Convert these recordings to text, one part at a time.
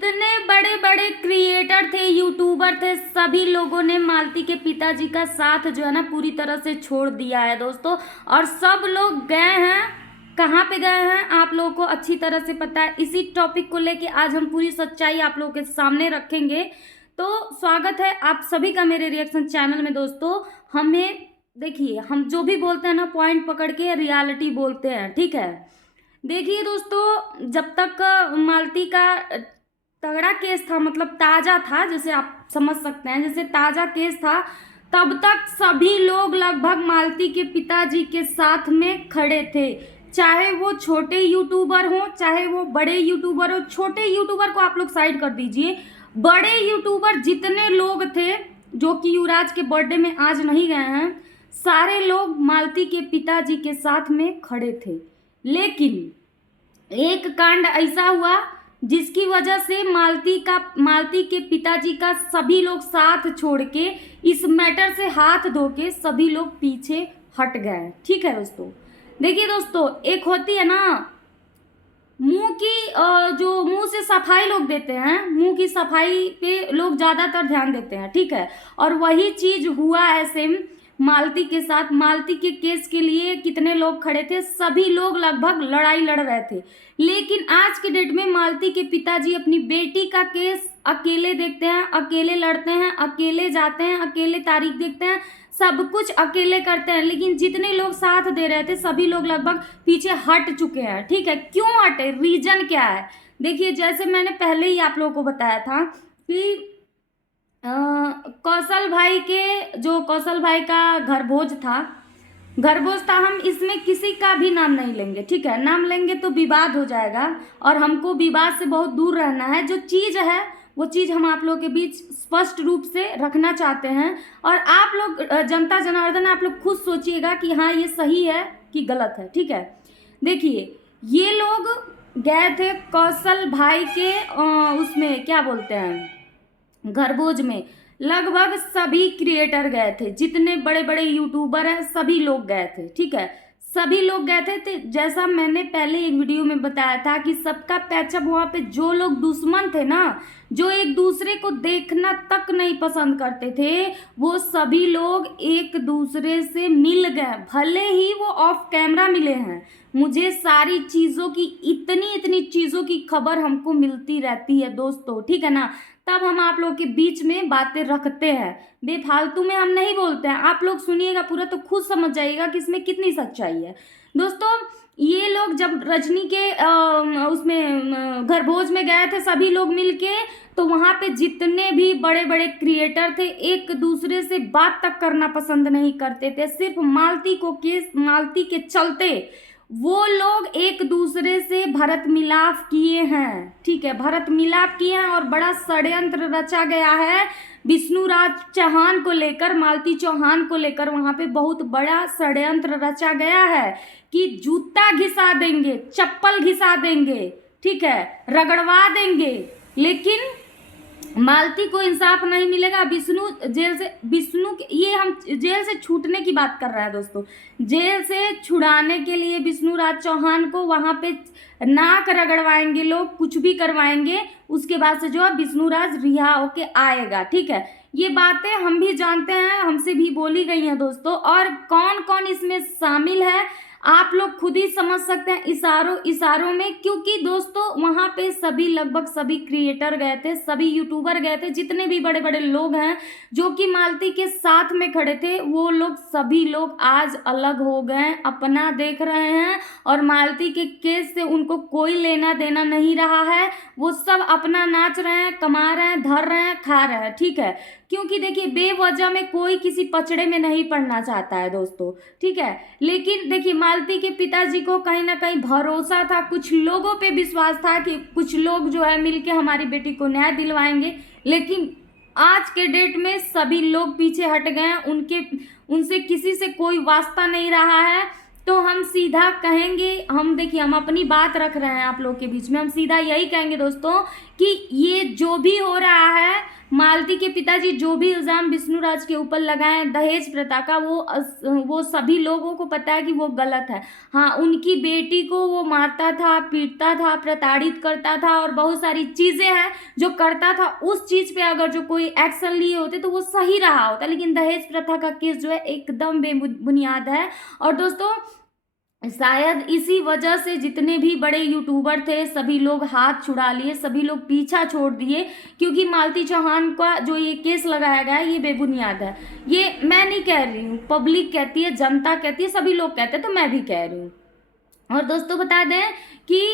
जितने बड़े बड़े क्रिएटर थे, यूट्यूबर थे, सभी लोगों ने मालती के पिताजी का साथ जो है ना पूरी तरह से छोड़ दिया है दोस्तों। और सब लोग गए हैं, कहाँ पे गए हैं आप लोगों को अच्छी तरह से पता है। इसी टॉपिक को लेके आज हम पूरी सच्चाई आप लोगों के सामने रखेंगे। तो स्वागत है आप सभी का मेरे रिएक्शन चैनल में दोस्तों। हमें देखिए, हम जो भी बोलते हैं ना पॉइंट पकड़ के रियलिटी बोलते हैं, ठीक है। देखिए दोस्तों, जब तक मालती का तगड़ा केस था, मतलब ताज़ा था, जैसे आप समझ सकते हैं, जैसे ताज़ा केस था, तब तक सभी लोग लगभग मालती के पिताजी के साथ में खड़े थे। चाहे वो छोटे यूट्यूबर हो, चाहे वो बड़े यूट्यूबर हो। छोटे यूट्यूबर को आप लोग साइड कर दीजिए, बड़े यूट्यूबर जितने लोग थे जो कि युवराज के बर्थडे में आज नहीं गए हैं, सारे लोग मालती के पिताजी के साथ में खड़े थे। लेकिन एक कांड ऐसा हुआ जिसकी वजह से मालती के पिताजी का सभी लोग साथ छोड़ के, इस मैटर से हाथ धो के सभी लोग पीछे हट गए। ठीक है दोस्तों, देखिए दोस्तों, एक होती है ना मुंह की, जो मुंह से सफाई लोग देते हैं, मुंह की सफाई पे लोग ज़्यादातर ध्यान देते हैं, ठीक है। और वही चीज़ हुआ है सेम मालती के साथ। मालती के केस के लिए कितने लोग खड़े थे, सभी लोग लगभग लड़ाई लड़ रहे थे। लेकिन आज के डेट में मालती के पिताजी अपनी बेटी का केस अकेले देखते हैं, अकेले लड़ते हैं, अकेले जाते हैं, अकेले तारीख देखते हैं, सब कुछ अकेले करते हैं। लेकिन जितने लोग साथ दे रहे थे सभी लोग लगभग पीछे हट चुके हैं, ठीक है। क्यों हटे, रीजन क्या है? देखिए, जैसे मैंने पहले ही आप लोगों को बताया था कि कौशल भाई का घर भोज था। हम इसमें किसी का भी नाम नहीं लेंगे, ठीक है। नाम लेंगे तो विवाद हो जाएगा और हमको विवाद से बहुत दूर रहना है। जो चीज़ है वो चीज़ हम आप लोगों के बीच स्पष्ट रूप से रखना चाहते हैं। और आप लोग जनता जनार्दन, आप लोग खुद सोचिएगा कि हाँ ये सही है कि गलत है, ठीक है। देखिए, ये लोग गए थे कौशल भाई के उसमें क्या बोलते हैं, घरभोज में। लगभग सभी क्रिएटर गए थे, जितने बड़े बड़े यूट्यूबर हैं सभी लोग गए थे, ठीक है। सभी लोग गए थे। तो जैसा मैंने पहले एक वीडियो में बताया था कि सबका पैचअप वहाँ पे, जो लोग दुश्मन थे ना, जो एक दूसरे को देखना तक नहीं पसंद करते थे, वो सभी लोग एक दूसरे से मिल गए। भले ही वो ऑफ कैमरा मिले हैं, मुझे सारी चीज़ों की, इतनी इतनी चीज़ों की खबर हमको मिलती रहती है दोस्तों, ठीक है ना। तब हम आप लोग के बीच में बातें रखते हैं, बेफालतू में हम नहीं बोलते हैं। आप लोग सुनिएगा पूरा तो खुद समझ जाइएगा कि इसमें कितनी सच्चाई है दोस्तों। ये लोग जब रजनी के उसमें घरभोज में गए थे सभी लोग मिलके, तो वहाँ पे जितने भी बड़े बड़े क्रिएटर थे एक दूसरे से बात तक करना पसंद नहीं करते थे। सिर्फ मालती के चलते वो लोग एक दूसरे से भरत मिलाप किए हैं, ठीक है। भरत मिलाप किए हैं और बड़ा षड्यंत्र रचा गया है विष्णुराज चौहान को लेकर, मालती चौहान को लेकर। वहाँ पे बहुत बड़ा षड्यंत्र रचा गया है कि जूता घिसा देंगे, चप्पल घिसा देंगे, ठीक है, रगड़वा देंगे। लेकिन मालती को इंसाफ नहीं मिलेगा। ये हम जेल से छूटने की बात कर रहे हैं दोस्तों। जेल से छुड़ाने के लिए विष्णुराज चौहान को वहाँ पे नाक रगड़वाएंगे लोग, कुछ भी करवाएंगे। उसके बाद से जो है विष्णुराज रिहा होके आएगा, ठीक है। ये बातें हम भी जानते हैं, हमसे भी बोली गई हैं दोस्तों। और कौन कौन इसमें शामिल है आप लोग खुद ही समझ सकते हैं इशारों में। क्योंकि दोस्तों वहाँ पे सभी, लगभग सभी क्रिएटर गए थे, सभी यूट्यूबर गए थे, जितने भी बड़े बड़े लोग हैं जो कि मालती के साथ में खड़े थे, वो लोग सभी लोग आज अलग हो गए, अपना देख रहे हैं। और मालती के केस से उनको कोई लेना देना नहीं रहा है। वो सब अपना नाच रहे हैं, कमा रहे हैं, धर रहे हैं, खा रहे हैं, ठीक है। क्योंकि देखिए, बेवजह में कोई किसी पचड़े में नहीं पड़ना चाहता है दोस्तों, ठीक है। लेकिन देखिए, मालती के पिताजी को कहीं ना कहीं भरोसा था, कुछ लोगों पे विश्वास था कि कुछ लोग जो है मिलके हमारी बेटी को न्याय दिलवाएंगे। लेकिन आज के डेट में सभी लोग पीछे हट गए, उनसे किसी से कोई वास्ता नहीं रहा है। तो हम सीधा कहेंगे, हम देखिए, हम अपनी बात रख रहे हैं आप लोग के बीच में, हम सीधा यही कहेंगे दोस्तों कि ये जो भी हो रहा है मालती के पिताजी जो भी इल्ज़ाम विष्णुराज के ऊपर लगाए दहेज प्रथा का, वो सभी लोगों को पता है कि वो गलत है। हाँ, उनकी बेटी को वो मारता था, पीटता था, प्रताड़ित करता था और बहुत सारी चीज़ें हैं जो करता था। उस चीज़ पे अगर जो कोई एक्शन लिए होते तो वो सही रहा होता, लेकिन दहेज प्रथा का केस जो है एकदम बेबुनियाद है। और दोस्तों, शायद इसी वजह से जितने भी बड़े यूट्यूबर थे सभी लोग हाथ छुड़ा लिए, सभी लोग पीछा छोड़ दिए, क्योंकि मालती चौहान का जो ये केस लगाया गया है ये बेबुनियाद है। ये मैं नहीं कह रही हूँ, पब्लिक कहती है, जनता कहती है, सभी लोग कहते हैं, तो मैं भी कह रही हूँ। और दोस्तों बता दें कि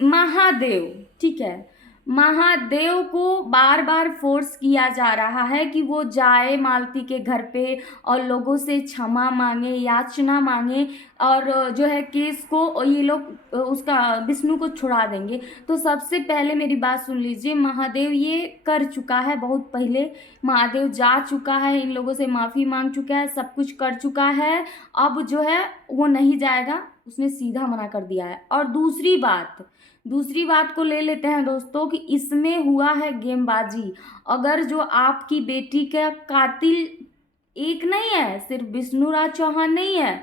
महादेव, ठीक है, महादेव को बार बार फोर्स किया जा रहा है कि वो जाए मालती के घर पे और लोगों से क्षमा मांगे, याचना मांगे, और जो है केस को ये लोग उसका विष्णु को छुड़ा देंगे। तो सबसे पहले मेरी बात सुन लीजिए, महादेव ये कर चुका है, बहुत पहले महादेव जा चुका है, इन लोगों से माफ़ी मांग चुका है, सब कुछ कर चुका है। अब जो है वो नहीं जाएगा, उसने सीधा मना कर दिया है। और दूसरी बात को ले लेते हैं दोस्तों कि इसमें हुआ है गेमबाजी। अगर जो आपकी बेटी का कातिल एक नहीं है, सिर्फ विष्णुराज चौहान नहीं है,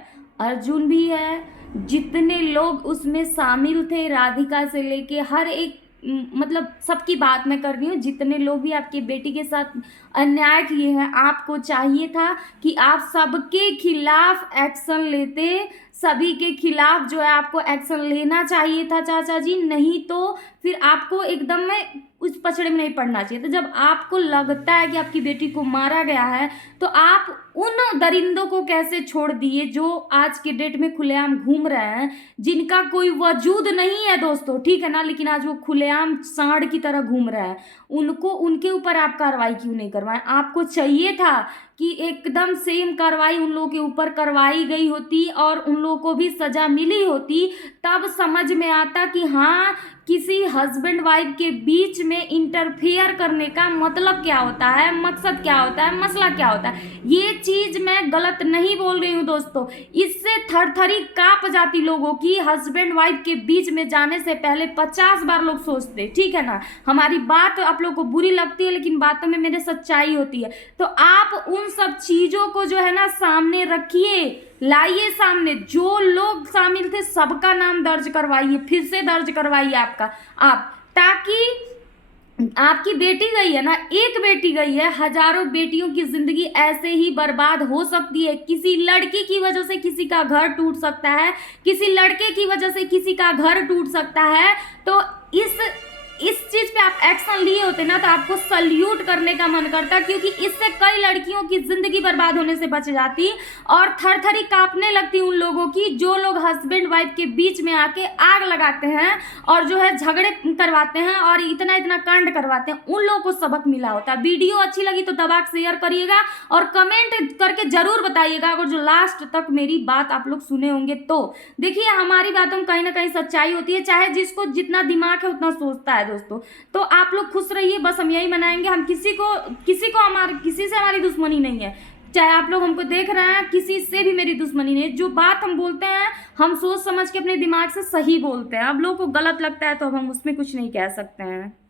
अर्जुन भी है, जितने लोग उसमें शामिल थे, राधिका से लेके हर एक, मतलब सबकी बात मैं कर रही हूँ, जितने लोग भी आपकी बेटी के साथ अन्याय किए हैं, आपको चाहिए था कि आप सबके खिलाफ एक्शन लेते, सभी के खिलाफ जो है आपको एक्शन लेना चाहिए था चाचा जी, नहीं तो फिर आपको एकदम में उस पचड़े में नहीं पड़ना चाहिए। तो जब आपको लगता है कि आपकी बेटी को मारा गया है तो आप उन दरिंदों को कैसे छोड़ दिए जो आज के डेट में खुलेआम घूम रहे हैं, जिनका कोई वजूद नहीं है दोस्तों, ठीक है ना, लेकिन आज वो खुलेआम सांड की तरह घूम रहे हैं। उनको, उनके ऊपर आप कार्रवाई क्यों नहीं करवाएं? आपको चाहिए था कि एकदम सेम कार्रवाई उन लोगों के ऊपर करवाई गई होती और उन लोगों को भी सजा मिली होती, तब समझ में आता कि हाँ, किसी हस्बैंड वाइफ के बीच में इंटरफेयर करने का मतलब क्या होता है, मकसद क्या होता है, मसला क्या होता है। ये चीज़ मैं गलत नहीं बोल रही हूँ दोस्तों, इससे थरथरी कांप जाती लोगों की। हस्बैंड वाइफ के बीच में जाने से पहले 50 बार लोग सोचते, ठीक है ना। हमारी बात आप लोगों को बुरी लगती है, लेकिन बातों में मेरे सच्चाई होती है। तो आप उन सब चीज़ों को जो है ना सामने रखिए, लाइए सामने, जो लोग शामिल थे सबका नाम दर्ज करवाइए, फिर से दर्ज करवाइए आपका, आप, ताकि आपकी बेटी गई है ना, एक बेटी गई है, हजारों बेटियों की जिंदगी ऐसे ही बर्बाद हो सकती है। किसी लड़की की वजह से किसी का घर टूट सकता है, किसी लड़के की वजह से किसी का घर टूट सकता है। तो इस चीज पे आप एक्शन लिए होते ना तो आपको सल्यूट करने का मन करता, क्योंकि इससे कई लड़कियों की जिंदगी बर्बाद होने से बच जाती और थरथरी कांपने लगती उन लोगों की जो लोग हस्बैंड वाइफ के बीच में आके आग लगाते हैं और जो है झगड़े करवाते हैं और इतना इतना कांड करवाते हैं। उन लोगों को सबक मिला होता। वीडियो अच्छी लगी तो दबा के शेयर करिएगा और कमेंट करके जरूर बताइएगा अगर जो लास्ट तक मेरी बात आप लोग सुने होंगे तो। देखिए, हमारी बातों में कहीं ना कहीं सच्चाई होती है, चाहे जिसको जितना दिमाग है उतना सोचता है दोस्तों। तो आप लोग खुश रहिए, बस हम यही मनाएंगे। हम किसी से हमारी दुश्मनी नहीं है, चाहे आप लोग हमको देख रहे हैं, किसी से भी मेरी दुश्मनी नहीं है। जो बात हम बोलते हैं हम सोच समझ के अपने दिमाग से सही बोलते हैं। अब लोगों को गलत लगता है तो अब हम उसमें कुछ नहीं कह सकते हैं।